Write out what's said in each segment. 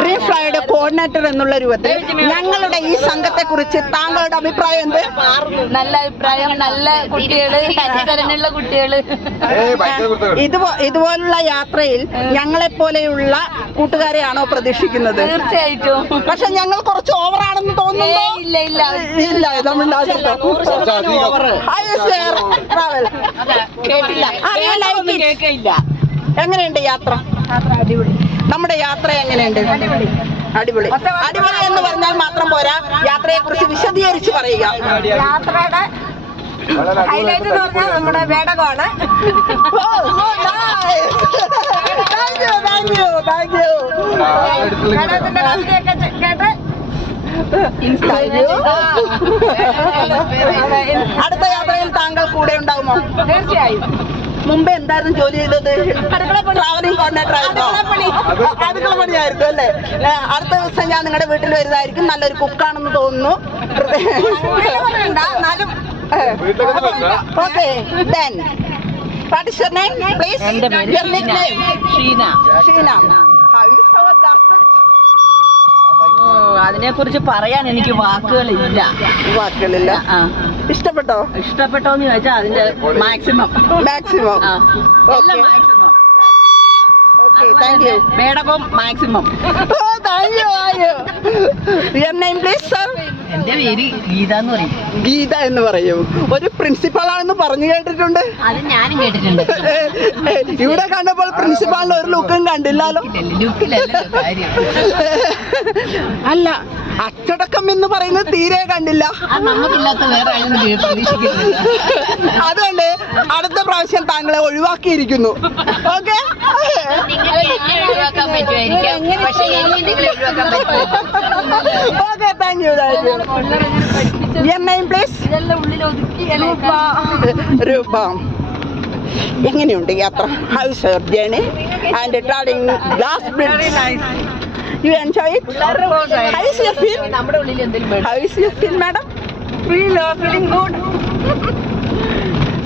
Dream ഫ്ലൈയുടെ coordinator എന്നുള്ള രൂപത്തിൽ ഞങ്ങളുടെ ഈ സംഘത്തെ കുറിച്ച് താങ്കളുടെ അഭിപ്രായം എന്ത്? നല്ല അഭിപ്രായം, നല്ല കുട്ടികള്, കരുതരനുള്ള കുട്ടികള്. ഇതുപോലുള്ള യാത്രയിൽ ഞങ്ങളെ പോലെയുള്ള കൂട്ടുകാരെയാണോ പ്രതീക്ഷിക്കുന്നത്? തീർച്ചയായിട്ടും. പക്ഷെ ഞങ്ങൾ കുറച്ച് ഓവറാണെന്ന് തോന്നുന്നു. എങ്ങനെയുണ്ട് യാത്ര? നമ്മുടെ യാത്ര എങ്ങനെയുണ്ട്? അടിപൊളി. അടിപൊളി എന്ന് പറഞ്ഞാൽ മാത്രം പോരാ, യാത്രയെ കുറിച്ച് വിശദീകരിച്ച് പറയുക. യാത്രയുടെ ഹൈലൈറ്റ് എന്ന് പറഞ്ഞാൽ നമ്മുടെ വേടകമാണ്. വേടകത്തിന്റെ കവിതയൊക്കെ കേട്ട് അടുത്ത യാത്രയിൽ താങ്കൾ കൂടെ ഉണ്ടാകുമോ? തീർച്ചയായും. മുമ്പ് എന്തായിരുന്നു ജോലി ചെയ്തത്? ട്രാവലിംഗ് കോർഡിനേറ്റർ ആയിരുന്നു. അടുക്കള പണിയായിരുന്നു അല്ലേ? അടുത്ത ദിവസം ഞാൻ നിങ്ങളുടെ വീട്ടിൽ വരുന്നതായിരിക്കും. നല്ലൊരു കുക്കാണെന്ന് തോന്നുന്നു. Okay, then what is your name, please? Your nickname? Sheena. How is our husband? അതിനെ കുറിച്ച് പറയാൻ എനിക്ക് വാക്കുകളില്ല. ഇഷ്ടപ്പെട്ടോ? ഇഷ്ടപ്പെട്ടോന്ന് ചോദിച്ചാൽ അതിന്റെ മാക്സിമം. Okay, thank you. മേഡകം maximum. Thank you. Your name, please, sir? എന്റെ പേര് ഗീത എന്ന് പറയും. ഗീത എന്ന് പറയും. ഒരു പ്രിൻസിപ്പൾ ആണെന്ന് പറഞ്ഞു കേട്ടിട്ടുണ്ട്. അത് ഞാനും കേട്ടിട്ടുണ്ട്. ഇവിടെ കണ്ടപ്പോൾ പ്രിൻസിപ്പാളിന് ഒരു ലുക്കും കണ്ടില്ലല്ലോ. അല്ല, അച്ചടക്കം എന്ന് പറയുന്നത് തീരെ കണ്ടില്ല. നമുക്കില്ലാത്ത വേറെ അതുകൊണ്ട് അടുത്ത പ്രാവശ്യം താങ്കളെ ഒഴിവാക്കിയിരിക്കുന്നു. Okay, okay, thank you. Your name, please? രൂപ. എങ്ങനെയുണ്ട് യാത്ര? How is your journey and traveling last bridge? You enjoy it? How is your feel? How is your feel, madam? Feeling good.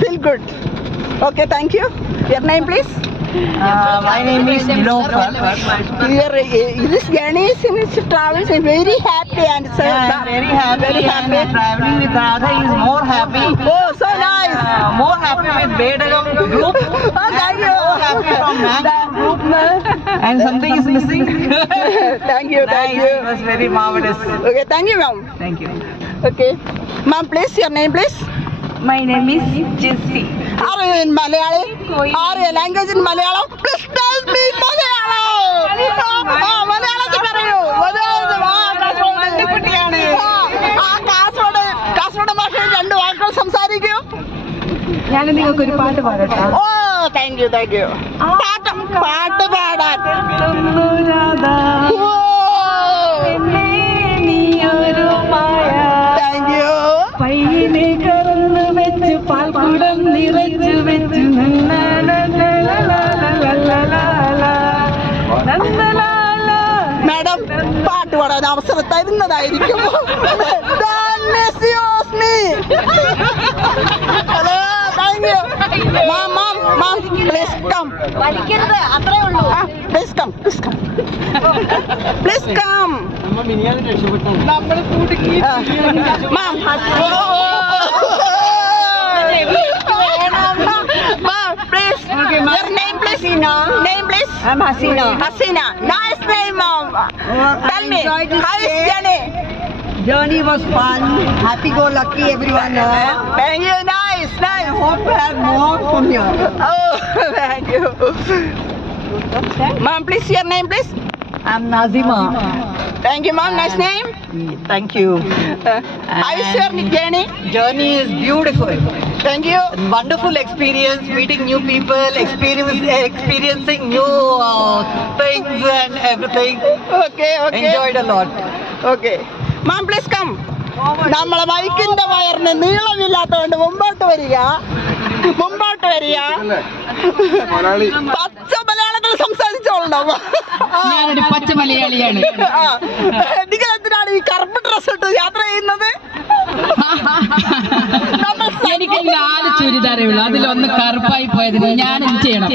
Feel good. Okay, thank you. Your name, please? My name is Nilofer. This journey is in its travels very happy and so very happy. Traveling with Radha is more happy. Oh, so nice. More happy with Bedagam group. Thank you. More happy from Mango group. And something is missing. Thank you. Thank you. It was very marvelous. Okay, thank you, ma'am. Thank you. Okay, ma'am, please, your name, please? My name is Jessie. Are you in Malayali? Are you language in Malayalam? Please tell me Malayalam. Malayalam പറയൂ. കാസർഗോഡ് ഭാഷയിൽ 2 വാക്കുകൾ സംസാരിക്കൂ. ഞാൻ നിങ്ങൾക്ക് ഒരു പാട്ട് പാടട്ടെ. ഓ, thank you. പാട്ട് പാടാൻ. Thank you. പയ്യനെ കറന്ന് വെച്ച് പാൽക്കുടം നിറച്ചു വെച്ച് മാഡം പാട്ട് പാടാൻ അവസരം തരുന്നതായിരിക്കും. Hello, thank you. Ma'am, please come. വലിക്കരുത്, അത്രേ ഉള്ളൂ. Please come. Ma'am, please. Your name, please. Name, please. I'm Hasina. Nice name, mom. Tell me, how is journey? Journey was fun. Happy go lucky everyone. Thank you. Nice. I hope to have more from here. Oh, thank you. Mom, please, your name, please. I'm Nazima. Thank you, mom. Nice name. Thank you. How is your journey? Journey is beautiful. Thank you. Wonderful experience, meeting new people, experiencing new things and everything. Okay. Enjoyed a lot. Okay. Mom, please come. നമ്മളെ ബൈക്കിന്റെ വയറിന് നീളമില്ലാത്തതുകൊണ്ട് മുമ്പോട്ട് വരിക. പച്ച മലയാളത്തിൽ സംസാരിച്ചോളൂ. ഞാനൊരു പച്ച മലയാളിയാണ്. നിങ്ങൾ എന്തിനാണ് ഈ കറുപ്പ് ഡ്രസ് ഇട്ട് യാത്ര ചെയ്യുന്നത്? എനിക്ക് 4 ചുരിദാറേ ഉള്ളൂ, അതിലൊന്ന് കറുപ്പായി പോയതിന് ഞാൻ എന്ത് ചെയ്യണം?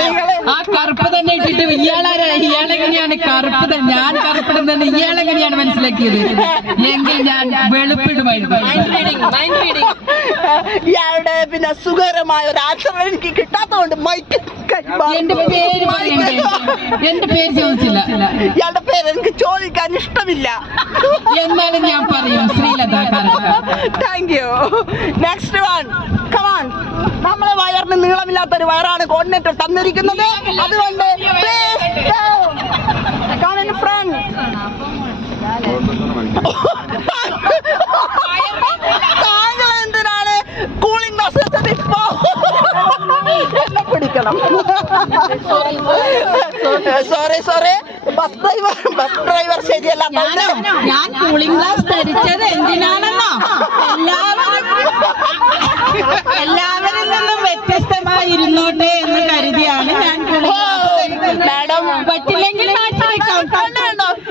നിങ്ങള് ആ കറുപ്പ് തന്നെ ഇട്ടിട്ട് ഇയാളെങ്ങനെയാണ് കറുപ്പ് തന്നെ, ഞാൻ കറുപ്പിടുന്നത് ഇയാളെങ്ങനെയാണ് മനസ്സിലാക്കിയത് എങ്കിൽ ഞാൻ വെളുപ്പിടുമായിരുന്നു. ഇയാളുടെ പിന്നെ സുഖകരമായ ഒരു ആൻസർ എനിക്ക് കിട്ടാത്തതുകൊണ്ട് മൈക്ക് എന്റെ പേര് പറയണ്ടേ? എന്റെ പേര് ചോദിച്ചില്ല. ഇയാളുടെ പേര് എനിക്ക് ചോദിക്കാൻ ഇഷ്ടമില്ല. എന്നാലും ഞാൻ പറയും Sreelatha. Thank you. Next one, come on. നമ്മളെ വയറിന് നീളമില്ലാത്തൊരു വയറാണ് കോർഡിനേറ്റർ തന്നിരിക്കുന്നത്. അതുകൊണ്ട് താങ്കൾ എന്തിനാണ് കൂളിംഗ് ഗ്ലാസ് വെച്ചത്? ഇപ്പോ എന്നെ പിടിക്കണം. സോറി ബസ് ഡ്രൈവർ ശരിയല്ല. ഞാൻ കൂളിംഗ് ഗ്ലാസ് ധരിച്ചത് എന്തിനാണെന്നോ, എല്ലാവരിൽ നിന്നും വ്യത്യസ്തമായിരുന്നോട്ടെ എന്ന് കരുതിയാണ് ഞാൻ. മാഡം പറ്റില്ലെങ്കിൽ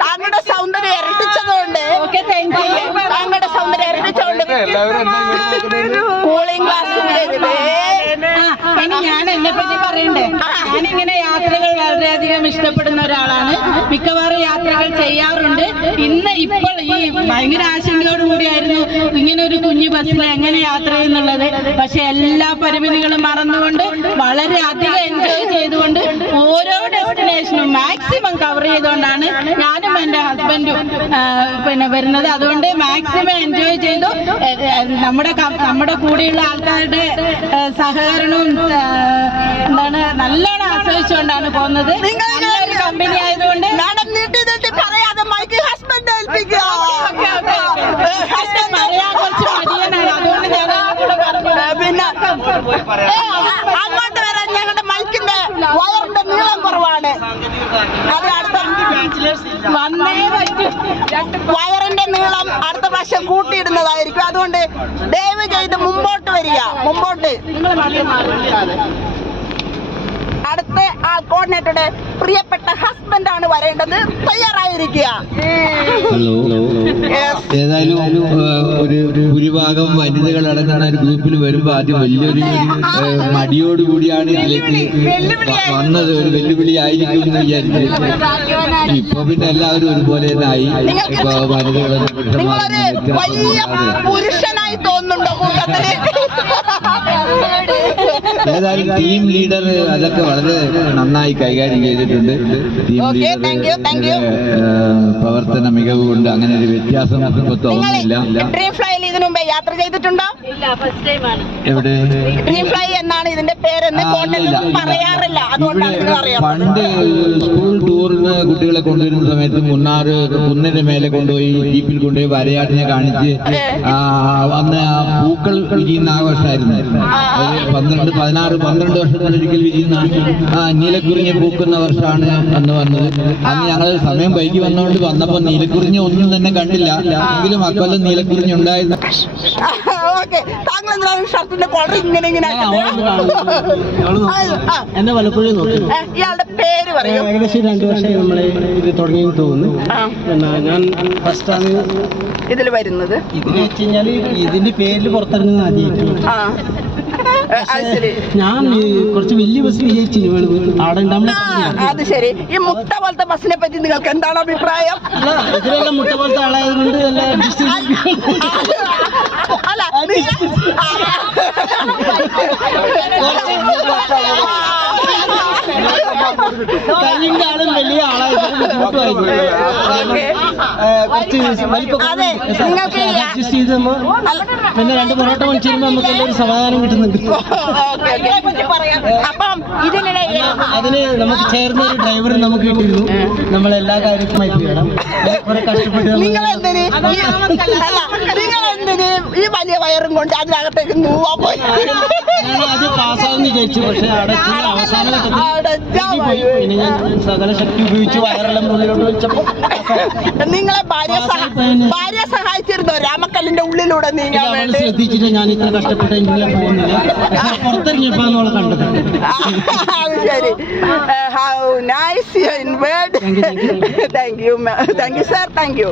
താങ്കളുടെ സൗന്ദര്യം ഇരട്ടിച്ചതുകൊണ്ട് താങ്കളുടെ സൗന്ദര്യം ഇരട്ടിച്ചതുകൊണ്ട് കൂളിംഗ് ഗ്ലാസ് ഇനി ഞാൻ എന്നെ പറ്റി പറയണ്ടേ? ഞാനിങ്ങനെ യാത്രകൾ വളരെയധികം ഇഷ്ടപ്പെടുന്ന ഒരാളാണ്. മിക്കവാറും യാത്രകൾ ചെയ്യാറുണ്ട്. ഇപ്പോൾ ഈ ഭയങ്കര ആശങ്കയോടുകൂടിയായിരുന്നു ഇങ്ങനെ ഒരു കുഞ്ഞു ബസ്സിൽ എങ്ങനെ യാത്ര ചെയ്യുന്നുള്ളത്. പക്ഷെ എല്ലാ പരിമിതികളും മറന്നുകൊണ്ട് വളരെ അധികം എൻജോയ് ചെയ്തുകൊണ്ട് ഓരോ ഡെസ്റ്റിനേഷനും മാക്സിമം കവർ ചെയ്തുകൊണ്ടാണ് ഞാനും എൻ്റെ ഹസ്ബൻഡും പിന്നെ വരുന്നത്. അതുകൊണ്ട് മാക്സിമം എൻജോയ് ചെയ്തു. നമ്മുടെ കൂടെയുള്ള ആൾക്കാരുടെ സഹകരണവും എന്താണ് നല്ലോണം ആസ്വദിച്ചുകൊണ്ടാണ് പോകുന്നത്. നല്ലൊരു കമ്പനി ആയതുകൊണ്ട് പറയാതെ മൈക്ക് ഹസ്ബൻഡ് ഏൽപ്പിക്കുക. പറയാൻ കുറച്ച് മടിയനാണ്. അതുകൊണ്ട് ഞാൻ പിന്നെ അങ്ങോട്ട് വരാൻ ഞങ്ങളുടെ മൈക്കിന്റെ വയറിന്റെ നീളം കുറവാണ്. അത് അടുത്ത വന്നേ പറ്റും. വയറിന്റെ നീളം അടുത്ത പ്രാവശ്യം കൂട്ടിയിടുന്നതായിരിക്കും. അതുകൊണ്ട് ദയവ് ചെയ്ത് മുമ്പോട്ട് വരിക. മുമ്പോട്ട്. അടുത്ത ആ കോർഡിനേറ്ററുടെ പ്രിയപ്പെട്ട ഹസ്ബൻഡ് ആണ് വരേണ്ടത്. തയ്യാറായിരിക്കുക. ഹലോ. ഏതായാലും ഒരു ഭൂരിഭാഗം വനിതകൾ അടങ്ങുന്ന ഒരു ഗ്രൂപ്പിൽ വരുമ്പോൾ ആദ്യം വലിയൊരു മടിയോടുകൂടിയാണ് ഇതിലേക്ക് വന്നത്. ഒരു വെല്ലുവിളി ആയിരിക്കും എന്ന് വിചാരിച്ചു. ഇപ്പൊ പിന്നെ എല്ലാവരും ഒരുപോലെ തന്നെ ആയി. ഇപ്പൊ നിങ്ങളൊരു വലിയ പുരുഷനായി തോന്നുന്നുണ്ടോ കൂട്ടത്തില്? ഏതായാലും ടീം ലീഡർ അതൊക്കെ വളരെ നന്നായി കൈകാര്യം ചെയ്തിട്ടുണ്ട്. ടീം ലീഡർ പ്രവർത്തന മികവ് കൊണ്ട് അങ്ങനെ ഒരു വ്യത്യാസം ഇപ്പൊ തോന്നുന്നില്ല. ഡ്രീം ഫ്ലൈയിൽ ഇതിനു മുമ്പേ യാത്ര ചെയ്തിട്ടുണ്ടോ? എവിടെ? ഡ്രീം ഫ്ലൈ എന്നാണ് ഇതിന്റെ പേരെന്ന് കോർഡിനേറ്റർ പറയാറില്ല. അതുകൊണ്ടാണ് അറിയാം. പണ്ട് സ്കൂൾ ടൂറിന് കുട്ടികളെ കൊണ്ടുവരുന്ന സമയത്ത് മുന്നാർ കുന്നിന്റെ മേലെ കൊണ്ടുപോയി ജീപ്പിൽ കൊണ്ടുപോയി വരയാട്ടിനെ കാണിച്ച് അന്ന് പൂക്കൾ വിരിയുന്ന ആഘോഷമായിരുന്നു. 12 വർഷത്തിലൊരിക്കൽ വിരിയുന്ന നീലക്കുറിഞ്ഞ് പൂക്കുന്ന വർഷമാണ് അന്ന് വന്നത്. അന്ന് ഞങ്ങൾ സമയം വൈകി വന്നുകൊണ്ട് വന്നപ്പോൾ നീലക്കുറിഞ്ഞ് ഒന്നും തന്നെ കണ്ടില്ല. എങ്കിലും അക്കൊല്ലം നീലക്കുറിഞ്ഞ് ഉണ്ടായിരുന്നു. എന്നെ പലപ്പോഴും നോക്കി. ഇയാളുടെ പേര് പറയൂ. ഏകദേശം 2 വർഷം നമ്മളെ ഇത് തുടങ്ങി തോന്നുന്നു. ഞാൻ ഫസ്റ്റ് ആണ് ഇതിൽ വരുന്നത്. ഇതിന് വെച്ച് കഴിഞ്ഞാല് ഇതിന്റെ പേരിൽ പുറത്തിറങ്ങുന്നത് ആദ്യമായിട്ട്. ഞാൻ കുറച്ച് വലിയ ബസ് വിജയിച്ചിരുന്നു അവിടെ അത് ശരി. ഈ മുട്ട പോലത്തെ ബസ്സിനെ പറ്റി നിങ്ങൾക്ക് എന്താണ് അഭിപ്രായം? ഇതിലെല്ലാം മുട്ട പോലത്തെ ആളായത് കൊണ്ട് എല്ലാം അഡ്ജസ്റ്റ് അല്ല കയ്യിന്റെ ആളും വലിയ ആളായിരുന്നു. അഡ്ജസ്റ്റ് ചെയ്ത് പിന്നെ 2 പൊറോട്ട മേടിച്ചിരുമ്പോ നമുക്ക് എല്ലാവരും സമാധാനം കിട്ടുന്നുണ്ട്. അപ്പം ഇതിനിടെ അതിന് നമുക്ക് ചേർന്ന ഒരു ഡ്രൈവർ നമുക്ക് കിട്ടിയിരുന്നു. നമ്മളെല്ലാ കാര്യത്തിലും വേണം. കുറെ കഷ്ടപ്പെട്ട് നിങ്ങളെന്തിന് ഈ വലിയ വയറും കൊണ്ട് അതിനകത്തേക്ക് നൂവാ പോയി? ഞാൻ അത് പാസ്സാവെന്ന് വിചാരിച്ചു. പക്ഷെ അവിടെ അവസാന ഘട്ടത്തിൽ പിന്നെ ഞാൻ സകല ശക്തി ഉപയോഗിച്ച് വയറെല്ലാം ഉള്ളിലോട്ട് വെച്ചപ്പോ നിങ്ങളെ ഭാര്യ സഹായിച്ചിരുന്നോ രാമക്കല്ലിന്റെ ഉള്ളിലൂടെ നീങ്ങാൻ വേണ്ടി? ശ്രദ്ധിച്ചിട്ട് ഞാൻ ഇത്ര കഷ്ടപ്പെട്ടെങ്കിൽ ഞാൻ പോകുന്നില്ല. പുറത്തിറങ്ങിയപ്പോ നമ്മളെ കണ്ടത്. ശരി. How nice you in word. Thank you sir. Thank you.